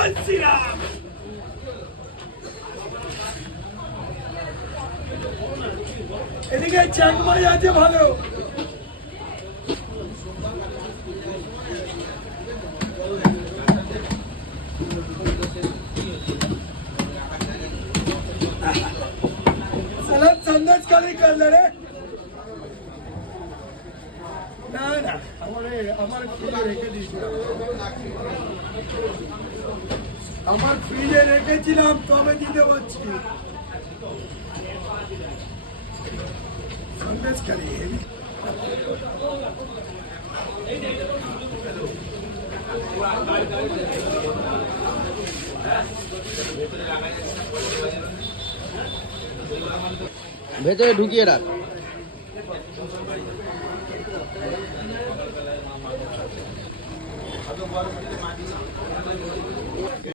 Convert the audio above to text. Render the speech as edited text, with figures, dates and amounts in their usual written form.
জয় শ্রীরাম। এদিকে চাকমাই আছে ভালো। সালাদ সন্দেশ খালি করলে রে। না না আমার ফ্রিজে রেখে দিয়েছিলাম, আমার ফ্রিজে রেখেছিলাম, তবে দিতে পারছি। সন্দেশ খালি হেভি। ভেতরে ঢুকিয়ে রাখ।